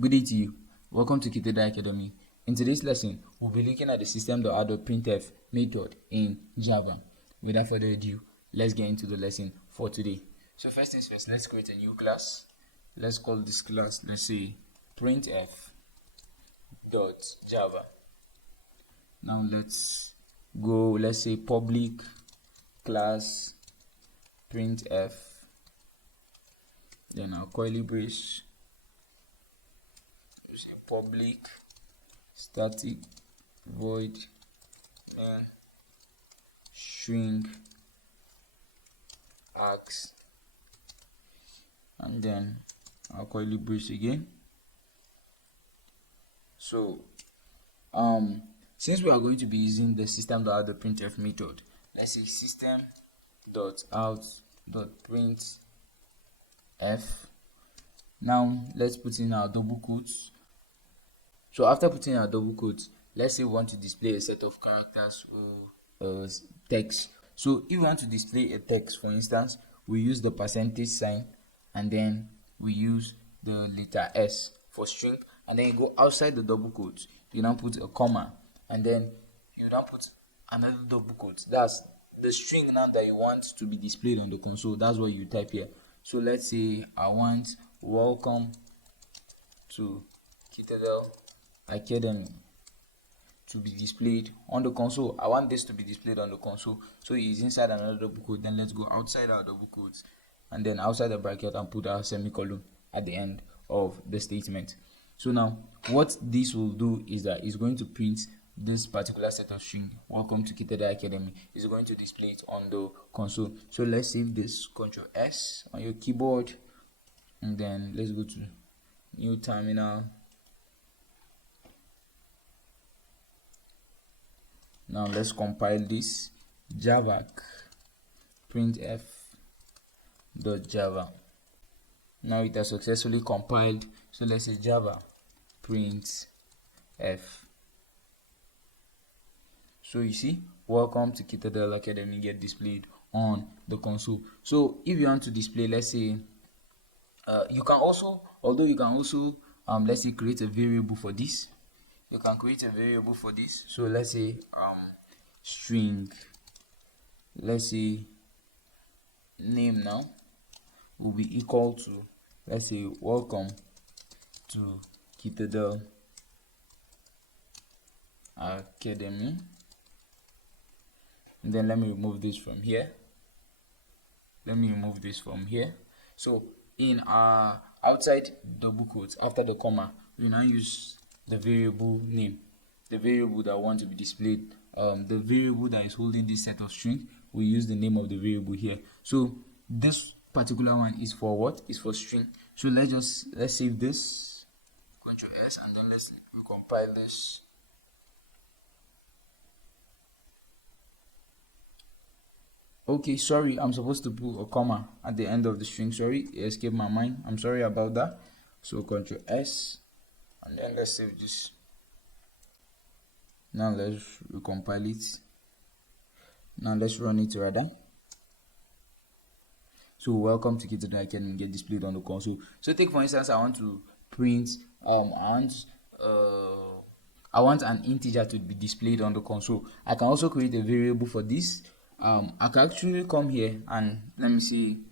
Good day to you. Welcome to Kiteda Academy. In today's lesson, we'll be looking at the system.out.printf method in Java. Without further ado, let's get into the lesson for today. So first things first, let's create a new class. Let's call this class, let's say, printf.java. Now let's say public class printf, then our curly brace, public static void main string args, and then our curly brace again. So since we are going to be using the system.out.printf method, let's say system.out.printf. Now let's put in our double quotes. So after putting our double quotes, let's say we want to display a set of characters or text. So if we want to display a text, for instance, we use the percentage sign, and then we use the letter S for string, and then you go outside the double quotes, you now put a comma, and then you now put another double quote. That's the string now that you want to be displayed on the console. That's what you type here. So let's say I want welcome to Kiteda Academy to be displayed on the console. I want this to be displayed on the console, so it's inside another double quote. Then let's go outside our double quotes, and then outside the bracket, and put our semicolon at the end of the statement. So now what this will do is that it's going to print this particular set of string, welcome to Kiteda Academy. Is going to display it on the console. So let's save this, Ctrl S on your keyboard, and then let's go to new terminal. Now let's compile this, java printf.java. Now it has successfully compiled. So let's say java printf. So you see, welcome to Kiteda Academy get displayed on the console. So if you want to display, let's say you can also let's say create a variable for this. You can create a variable for this. So let's say string, let's say name now will be equal to, let's say, welcome to Kiteda Academy. And then let me remove this from here. So in our outside double quotes, after the comma, we now use the variable name, the variable that want to be displayed, the variable that is holding this set of string. We use the name of the variable here. So this particular one is for what? Is for string. So let's save this, Ctrl S, and then let's recompile this. Okay, sorry, I'm supposed to put a comma at the end of the string. Sorry, it escaped my mind. I'm sorry about that. So Ctrl S, and then let's save this. Now let's recompile it. Now let's run it rather. So welcome to Kiteda Academy get displayed on the console. So take for instance, I want to print I want an integer to be displayed on the console. I can also create a variable for this. I can actually come here and let me see,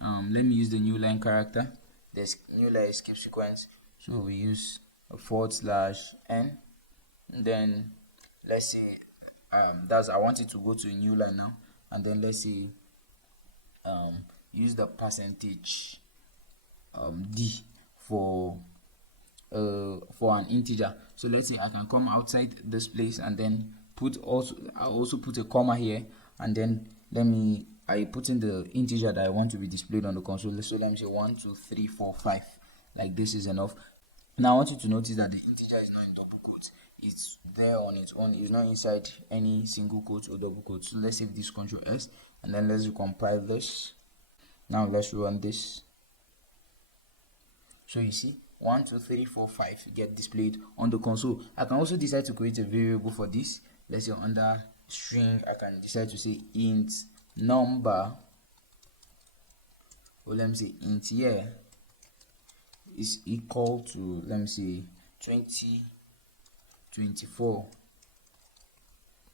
let me use the new line character. There's new line escape sequence, so we use a /n, and then let's say I want it to go to a new line now, and then let's say use the percentage d for an integer. So let's say I can come outside this place, and then I also put a comma here, and then I put in the integer that I want to be displayed on the console. So let me say 1 2 3 4 5. Like this is enough. Now I want you to notice that the integer is not in double quotes. It's there on its own. It's not inside any single quotes or double quotes. So let's save this, Ctrl S, and then let's recompile this. Now let's run this. So you see, 1 2 3 4 5 get displayed on the console. I can also decide to create a variable for this. Let's say under string, I can decide to say int number, or let me say int year is equal to, let me see, 2024,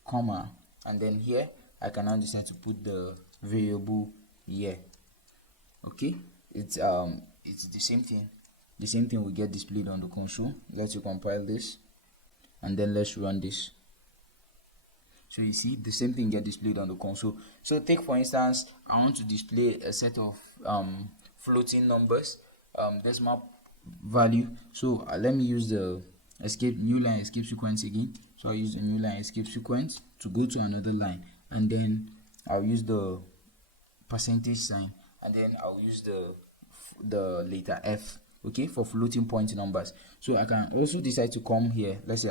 comma, and then here I can now decide to put the variable year. Okay, it's the same thing. The same thing will get displayed on the console. Let's compile this and then let's run this. So you see the same thing get displayed on the console. So take for instance, I want to display a set of floating numbers, decimal value. So let me use the new line escape sequence again. So I'll use the new line escape sequence to go to another line, and then I'll use the percentage sign, and then I'll use the letter F, okay, for floating point numbers. So I can also decide to come here, let's say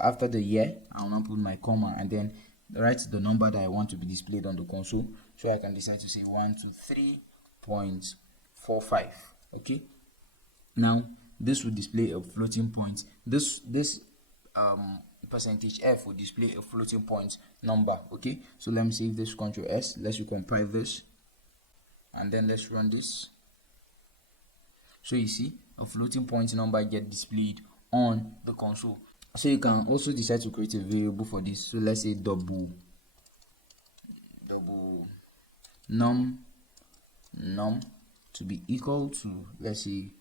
after the year, I'll now put my comma and then write the number that I want to be displayed on the console. So I can decide to say 123.45. okay, now this will display a floating point. This percentage F will display a floating point number. Okay, so let me save this, Ctrl S, let's recompile this and then let's run this. So you see a floating point number get displayed on the console. So you can also decide to create a variable for this. So let's say double num to be equal to, let's say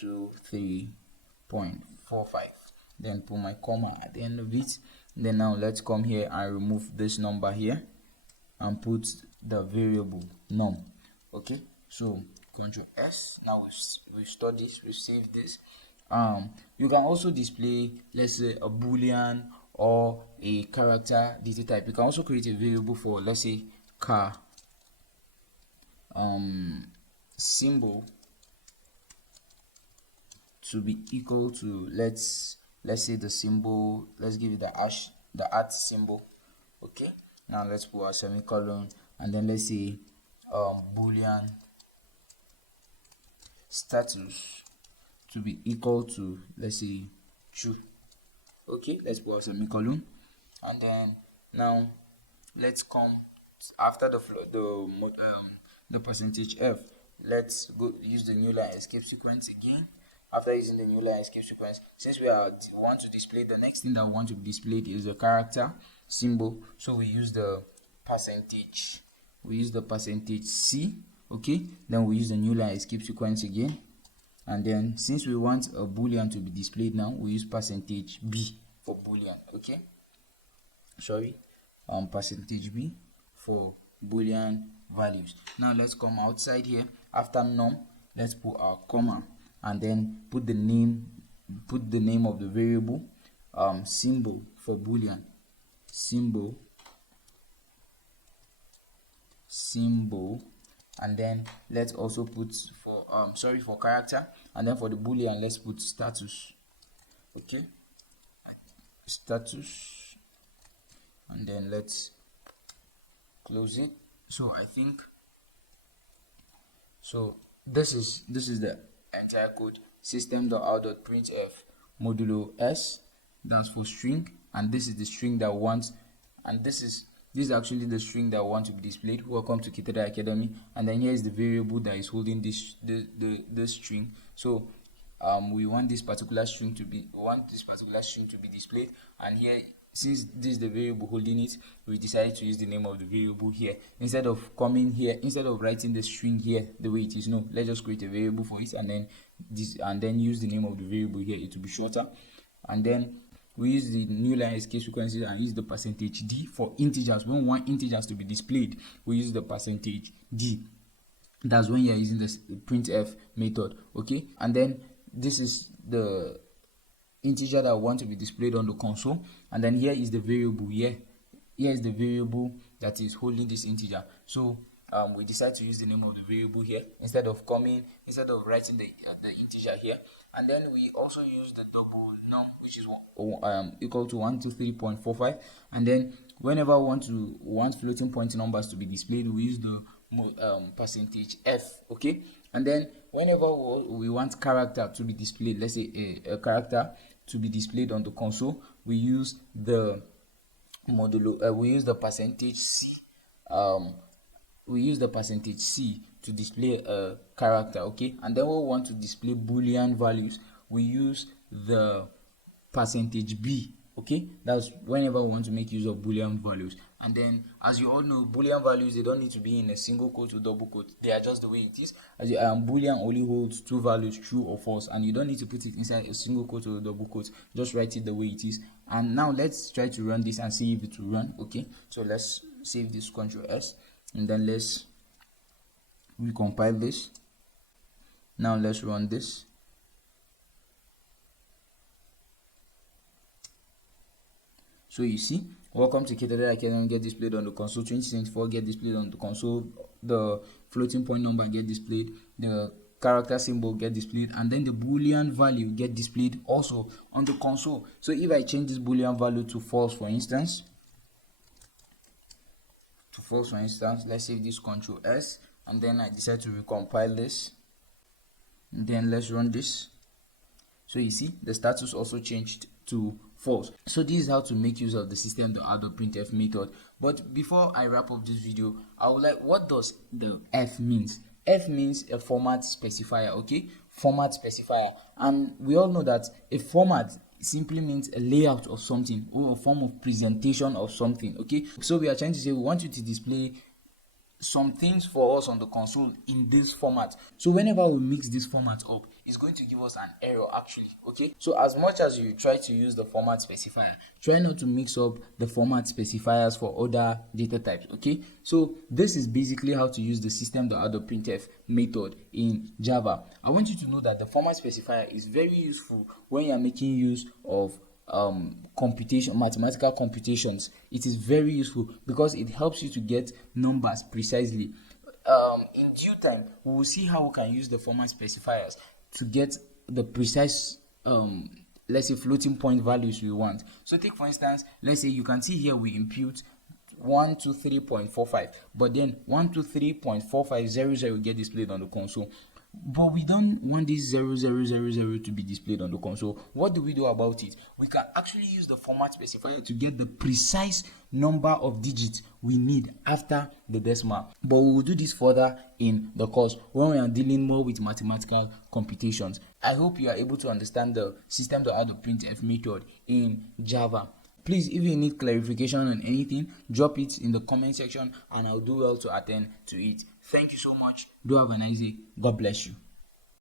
23.45, then put my comma at the end of it. Then now let's come here and remove this number here and put the variable num. Okay, so Ctrl S. Now we've stored this, we've saved this. You can also display, let's say, a boolean or a character data type. You can also create a variable for, let's say, car symbol to be equal to, let's say the symbol, let's give it the @ symbol. Okay, now let's put a semicolon and then let's say boolean status to be equal to, let's say, true. Okay, let's put a semicolon and then now let's come after the percentage F. Let's go use the new line escape sequence again. After using the new line escape sequence, since we want to display, the next thing that we want to be displayed is the character symbol, so we use the percentage C. Okay, then we use the new line escape sequence again, and then since we want a boolean to be displayed now, we use percentage B for boolean. Okay, sorry, percentage B for boolean values. Now let's come outside here. After num, let's put our comma and then put the name of the variable, symbol for boolean, symbol, and then let's also put for character, and then for the boolean let's put status. Okay, status, and then let's close it. So I think this is the entire code. System.out.printf modulo s, that's for string, and this is the string that wants, and this is actually the string that wants to be displayed. Welcome to Kitada Academy. And then here is the variable that is holding this string. So we want this particular string to be displayed, and here, since this is the variable holding it, we decided to use the name of the variable here. Instead of writing the string here the way it is, no, let's just create a variable for it, and then use the name of the variable here. It will be shorter. And then we use the new line escape sequences and use the percentage D for integers. When we want integers to be displayed, we use the percentage D. That's when you're using the printf method. Okay, and then this is the integer that I want to be displayed on the console, and then here is the variable. Here is the variable that is holding this integer. So we decide to use the name of the variable here instead of writing the integer here. And then we also use the double num, which is equal to 123.45. And then whenever we want floating point numbers to be displayed, we use the percentage F. Okay, and then whenever we want character to be displayed, let's say a character to be displayed on the console, we use the percentage C. We use the percentage C to display a character, okay, and then we want to display boolean values, we use the %b, okay. That's whenever we want to make use of boolean values. And then, as you all know, boolean values, they don't need to be in a single quote or double quote, they are just the way it is. As you, boolean only holds two values, true or false, and you don't need to put it inside a single quote or a double quote, just write it the way it is. And now let's try to run this and see if it will run, okay. So let's save this, Ctrl S, and then let's recompile this. Now let's run this. So you see, welcome to Catered Academy, get displayed on the console. 2024 get displayed on the console. The floating point number get displayed. The character symbol get displayed, and then the boolean value get displayed also on the console. So if I change this boolean value to false, for instance, let's save this, Ctrl S, and then I decide to recompile this, and then let's run this. So you see, the status also changed to false. So this is how to make use of the system.out.printf method. But before I wrap up this video, I would like, what does the F means? F means a format specifier, okay, format specifier. And we all know that a format simply means a layout of something or a form of presentation of something, okay. So we are trying to say we want you to display some things for us on the console in this format. So whenever we mix this format up, it's going to give us an error actually, okay. So as much as you try to use the format specifier, try not to mix up the format specifiers for other data types, okay. So this is basically how to use the system.out.printf method in Java. I want you to know that the format specifier is very useful when you are making use of mathematical computations. It is very useful because it helps you to get numbers precisely. In due time, we will see how we can use the format specifiers to get the precise let's say floating point values we want. So take for instance, let's say you can see here we impute 123.45, but then 123.4500 get displayed on the console. But we don't want this 0000 to be displayed on the console. What do we do about it? We can actually use the format specifier to get the precise number of digits we need after the decimal. But we will do this further in the course when we are dealing more with mathematical computations. I hope you are able to understand the system.out.printf method in Java. Please, if you need clarification on anything, drop it in the comment section and I'll do well to attend to it. Thank you so much. Do have a nice day. God bless you.